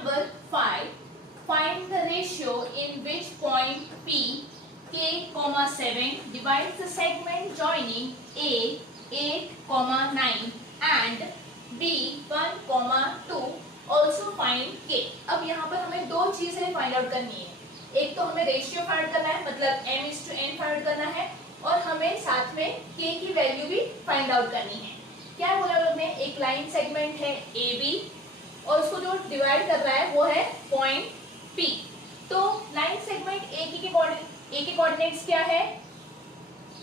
number 5. Find the ratio in which point P, K, 7 divides the segment joining A, 8, 9 and B, 1, 2. Also find K. अब यहाँ पर हमें दो चीजें find out करनी है. एक तो हमें रेशियो फाइंड करना है, मतलब m/n फाइंड करना है, और हमें साथ में K की वैल्यू भी फाइंड आउट करनी है. क्या बोला लोग ने? एक लाइन सेगमेंट है AB और उसको जो डिवाइड कर रहा है वो है पॉइंट P. तो लाइन सेगमेंट A के कोऑर्डिनेट्स क्या है?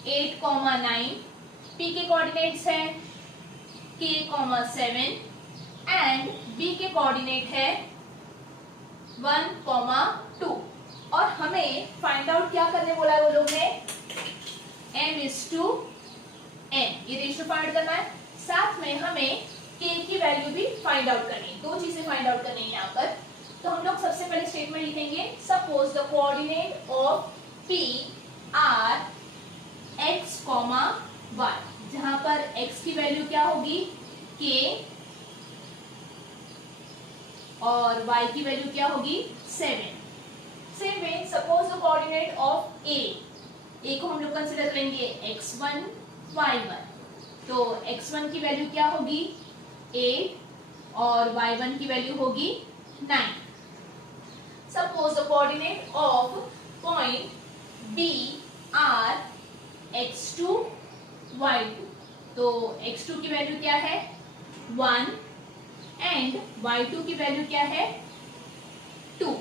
8, 9. P के कोऑर्डिनेट्स है K, 7 एंड B के कोऑर्डिनेट है 1, 2. और हमें फाइंड आउट क्या करने बोला है वो लोग ने? m/n. ये रेशियो फाइंड करना है, साथ में हमें K की वैल्यू भी फाइंड आउट करनी है. दो चीजें फाइंड आउट करनी है यहाँ पर. तो हम लोग सबसे पहले स्टेटमेंट लिखेंगे. Suppose the coordinate of P are x, y, जहां पर x की वैल्यू क्या होगी? K और y की वैल्यू क्या होगी? 7. Same way suppose the coordinate of A को हम लोग कंसीडर करेंगे x1, y1. तो x1 की वैल्यू क्या होगी? 8 और y1 की वैल्यू होगी 9. Suppose the coordinate of point B are x2, y2. तो x2 की वैल्यू क्या है? 1 एंड y2 की वैल्यू क्या है? 2.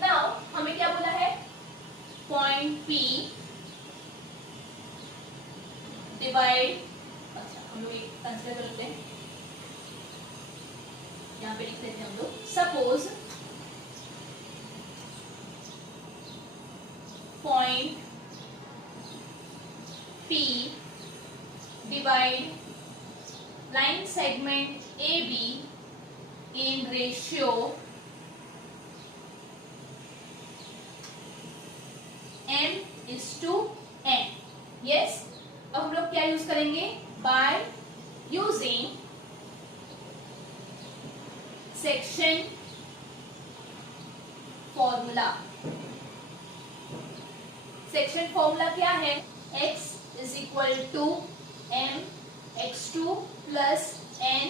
नाउ हमें क्या बोला है? पॉइंट P डिवाइड, अच्छा हम लोग एक कंसीडर करते हैं, यहाँ पे लिख देते हैं हम लोग. Suppose point P divide line segment AB in ratio m/n. Yes. अब हम लोग क्या यूज करेंगे? By using section formula. Section formula क्या है? x = m x2 plus n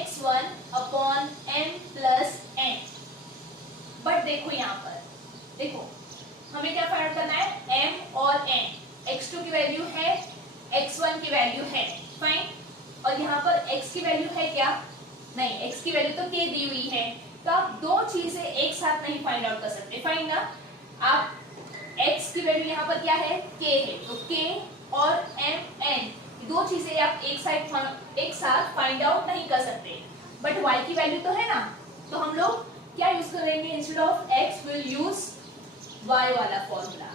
x1 upon m plus n. But देखो यहाँ पर, देखो हमें क्या फाइंड करना है? m और n. x2 की वैल्यू है, x1 की वैल्यू है, फाइन. और यहाँ पर x की वैल्यू है क्या? नहीं, x की वैल्यू तो k दी हुई है. तो आप दो चीजें एक साथ नहीं फाइंड आउट कर सकते, फाइन ना. आप x की वैल्यू यहाँ पर क्या है? k है. तो k और m n दो चीजें आप एक साथ फाइंड आउट नहीं कर सकते. बट y की वैल्यू तो है ना, तो हम लोग क्या यूज करेंगे? Instead of x will use y वाला फॉर्मूला.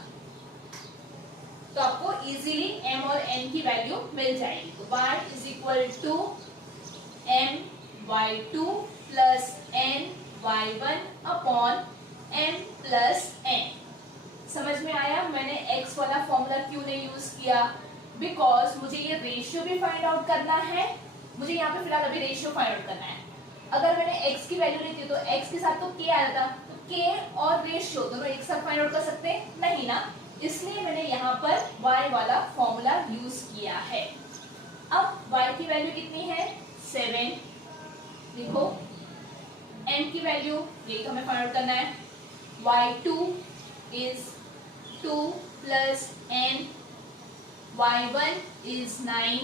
तो आपको इजीली m और n की वैल्यू मिल जाएगी. तो y = m y2 plus n y1 upon m plus n. समझ में आया मैंने x वाला फॉर्मूला क्यों नहीं यूज किया? बिकॉज मुझे ये रेशियो भी फाइंड आउट करना है. मुझे यहाँ पे फिलहाल अभी रेशियो फाइंड आउट करना है. अगर मैंने x की वैल्यू लेती तो x के साथ तो k आ जाता, तो k और रेशियो दोनों एक साथ फाइंड आउट कर सकते नहीं ना. इसलिए मैंने यहाँ पर y वाला फॉर्मूला यूज किया है. अब y की वैल्यू कितनी है? 7. देखो n की वैल्यू यही तो हमें फाइंड आउट करना है. y2 is 2 plus n, y1 is 9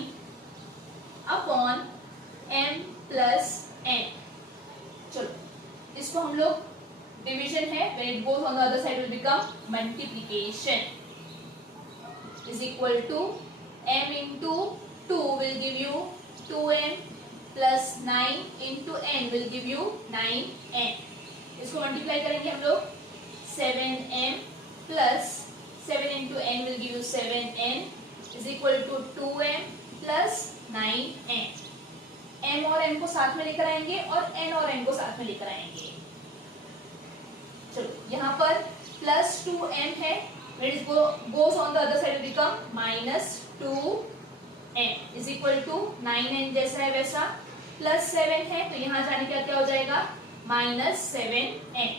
upon m plus n. चलो इसको हम लोग डिवीजन है, when it goes on the other side will become multiplication, is equal to m into 2 will give you 2m plus 9 into n will give you 9n. इसको multiply करेंगे हम लोग. 7m plus 7 into n will give you 7n is equal to 2m plus 9n. m और n को साथ में लेकर आएंगे और n और n को साथ में लेकर आएंगे. चलो यहाँ पर प्लस 2m है, when it goes on the other side will become minus 2m is equal to 9n जैसा है वैसा. प्लस 7 है तो यहाँ जाने का क्या हो जाएगा? minus 7n.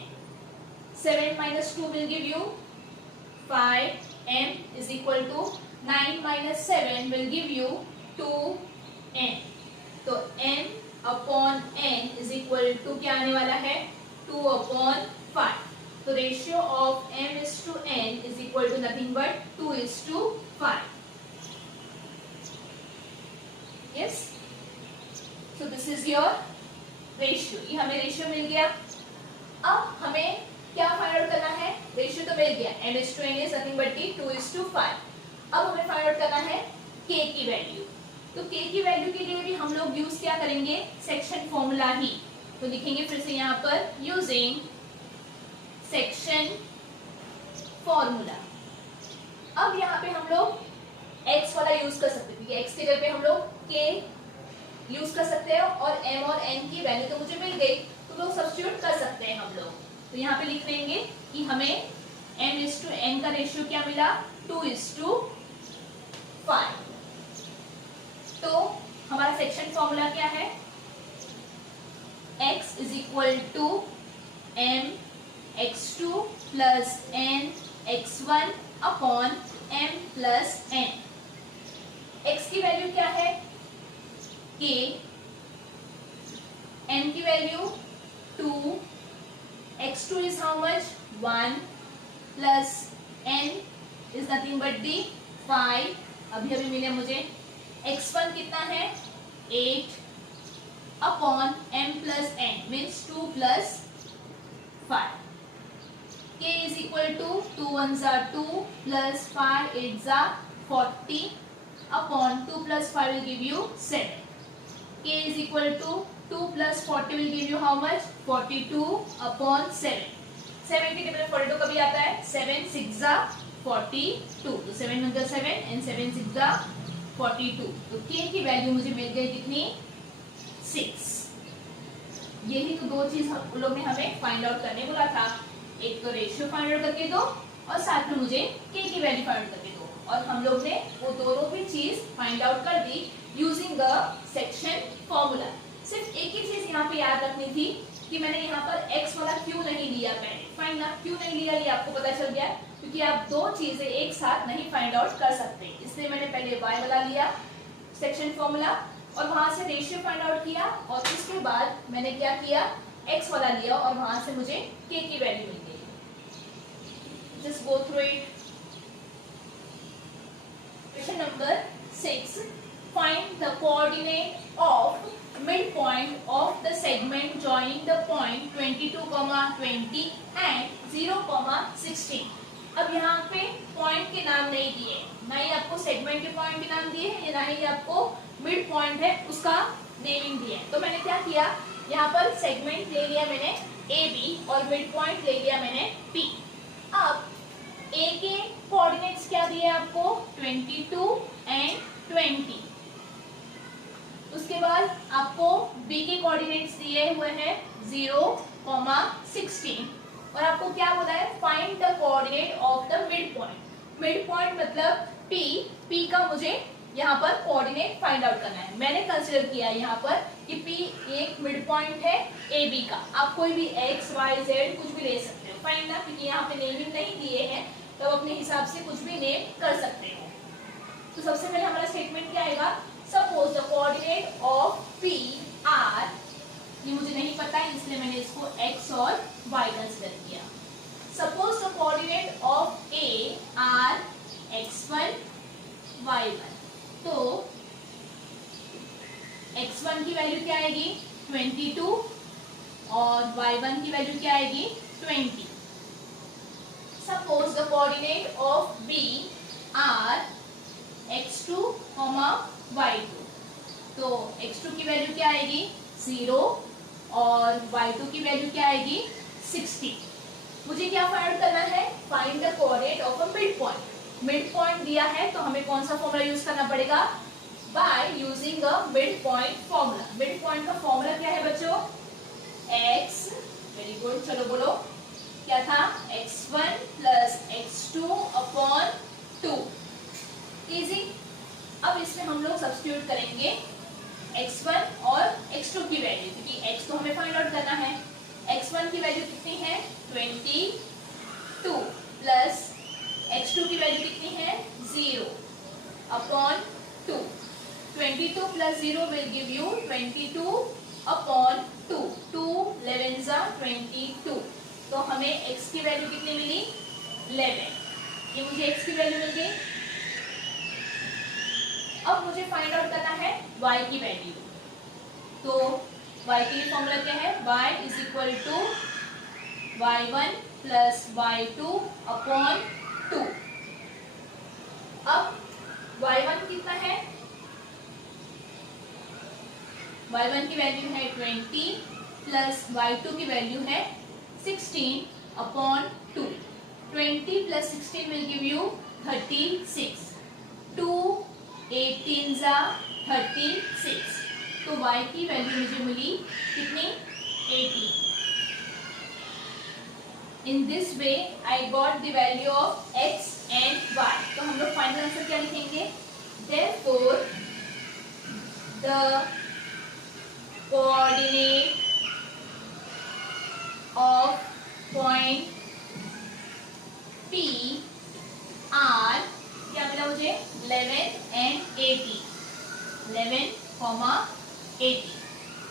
7 minus 2 will give you 5m is equal to 9 minus 7 will give you 2n. तो m upon n is equal to क्या आने वाला है 2 upon 5. तो ratio of m is to n is equal to nothing but 2 is to 5. Yes. So this is your ratio. ये हमें ratio मिल गया. अब हमें क्या फाइंड आउट करना है? रेशियो तो मिल गया, m is to n is nothing but 2 is to 5. अब हमें फाइंड आउट करना है k की वैल्यू. तो k की वैल्यू के लिए भी हम लोग यूज क्या करेंगे? सेक्शन फॉर्मूला ही. तो लिखेंगे फिर से यहाँ पर यूजिंग सेक्शन फॉर्मूला. अब यहाँ पे हम लोग x वाला यूज कर सकते हैं, क्योंकि x की जगह पे हम लोग k यूज कर सकते हैं और m और n की वैल्यू तो मुझे मिल गई, तो लोग सब्स्टिट्यूट कर सकते हैं हम लोग. तो यहाँ पे लिख लेंगे कि हमें m is to n का रेशियो क्या मिला? 2 is to 5. तो हमारा सेक्शन फॉर्मूला क्या है? x is equal to m x2 plus n x1 upon m plus n. x की वैल्यू क्या है? k. n की value 2. x2 is how much? 1 plus n is nothing but the 5. अभी अभी मिले मुझे. x1 कितना है? 8 upon m plus n means 2 plus 5. k is equal to 2 ones are 2 plus 5 8s are 40 upon 2 plus 5 will give you 7. k is equal to 2 plus 40 will give you how much? 42 upon 7. 7 की table 42 कभी आता है? 7 6 are 42. तो 7 1 7 and 7 6 are 42. तो k की value मुझे मिल गई कितनी? 6. यही तो दो चीज हम लोग ने हमें फाइंड आउट करने बोला था. एक तो रेशियो फाइंड आउट करके दो और साथ में मुझे k की वैल्यू फाइंड आउट करके दो. और हम लोग ने वो दोनों भी चीज फाइंड आउट कर दी यूजिंग द सेक्शन फॉर्मूला. सिर्फ एक ही चीज यहाँ पे याद रखनी थी कि मैंने यहाँ पर x वाला क्यों नहीं लिया पहले. फाइन ना, क्यों नहीं लिया ये आपको पता चल गया, क्योंकि आप दो चीजें एक साथ नहीं फाइंड आउट कर सकते. इसलिए मैंने पहले y वाला लिया सेक्शन फॉर्मूला और वहां से रेशियो फाइंड आउट किया और उसके बाद मैंने क्या किया? x वाला लिया और वहां से मुझे k की वैल्यू मिल गई. Just go through it. Question number 6. Find the coordinate of midpoint of the segment joining the point 22, 20 and 0, 16. अब यहाँ पे पॉइंट के नाम नहीं दिए, ना ही आपको सेगमेंट के पॉइंट के नाम दिए हैं, ना ही आपको मिड पॉइंट है उसका नेमिंग दिया है. तो मैंने क्या किया? यहाँ पर सेगमेंट ले लिया मैंने AB और मिड पॉइंट ले लिया मैंने P. अब A के कोऑर्डिनेट्स क्या दिए आपको? 22 एंड 20. उसके बाद आपको B के कोऑर्डिनेट्स दिए हुए हैं 0, 16 और आपको क्या बोला है? Find the coordinate of the mid point. Mid point मतलब P का मुझे यहाँ पर कोऑर्डिनेट फाइंड आउट करना है. मैंने कंसीडर किया यहाँ पर कि P एक मिड पॉइंट है AB का. आप कोई भी x, y, z कुछ भी ले सकते हो. फाइंड ना, क्योंकि यहाँ पे नेमिंग नहीं दिए हैं तो आप अपने हिसाब से कुछ भी नेम कर सकते हो. तो सबसे पहले हमारा स्टेटमेंट क्या आएगा? Suppose the coordinate of P are. ये मुझे नहीं पता है इसलिए मैंने इसको x और y कंसीडर किया. Suppose the coordinate of A are x1, y1. तो x1 की वैल्यू क्या आएगी? 22 और y1 की वैल्यू क्या आएगी? 20. Suppose the coordinate of B are x2, y2. तो x2 की वैल्यू क्या आएगी? 0 और y2 की वैल्यू क्या आएगी? 60. मुझे क्या फाइंड करना है? Find the coordinate of a mid point. Mid point दिया है तो हमें कौन सा फॉर्मूला यूज करना पड़ेगा? By using a mid point formula. Mid point का फॉर्मूला क्या है बच्चों? x. वेरी गुड, चलो बोलो क्या था? x1 plus x2 upon 2. Easy. अब इसमें हम लोग सब्स्टिट्यूट करेंगे x1 और x2 की वैल्यू, क्योंकि x तो हमें फाइंड आउट करना है. x1 की वैल्यू कितनी है 22 प्लस x2 की वैल्यू कितनी है 0 upon 2. 22 plus 0 will give you 22 upon 2. 2 11 जा 22. तो हमें x की वैल्यू कितनी मिली 11. ये मुझे x की वैल्यू मिल गई. अब मुझे फाइंड आउट करना है y की वैल्यू. तो y के लिए फॉर्मूला क्या है y is equal to y1 plus y2 upon 2. अब y1 कितना है y1 की वैल्यू है 20 प्लस y2 की वैल्यू है 16 upon 2. 20 plus 16 will give you 36. 2 18 जा 36. तो y की वैल्यू मुझे मिली कितनी 80. In this way I got the value of x and y. तो हम लोग फाइनल आंसर क्या लिखेंगे therefore the coordinate of point P are क्या मिला मुझे 11 and 80. 11, 80.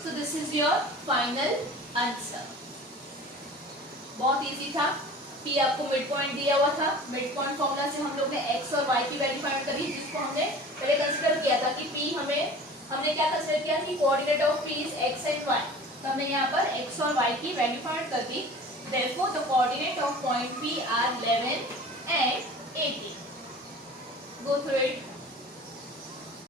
So this is your final answer. बहुत इजी था. P आपको मिड पॉइंट दिया हुआ था. मिड पॉइंट फॉर्मूला से हम लोग ने x और y की वैल्यू फाइंड करी, जिसको हमने पहले कंसीडर किया था कि P हमने क्या कंसीडर किया कि coordinate of P is x and y. तो हमने यहाँ पर x और y की वैल्यू फाइंड कर दी. Therefore the coordinate of point P are 11 and 80. Go through it.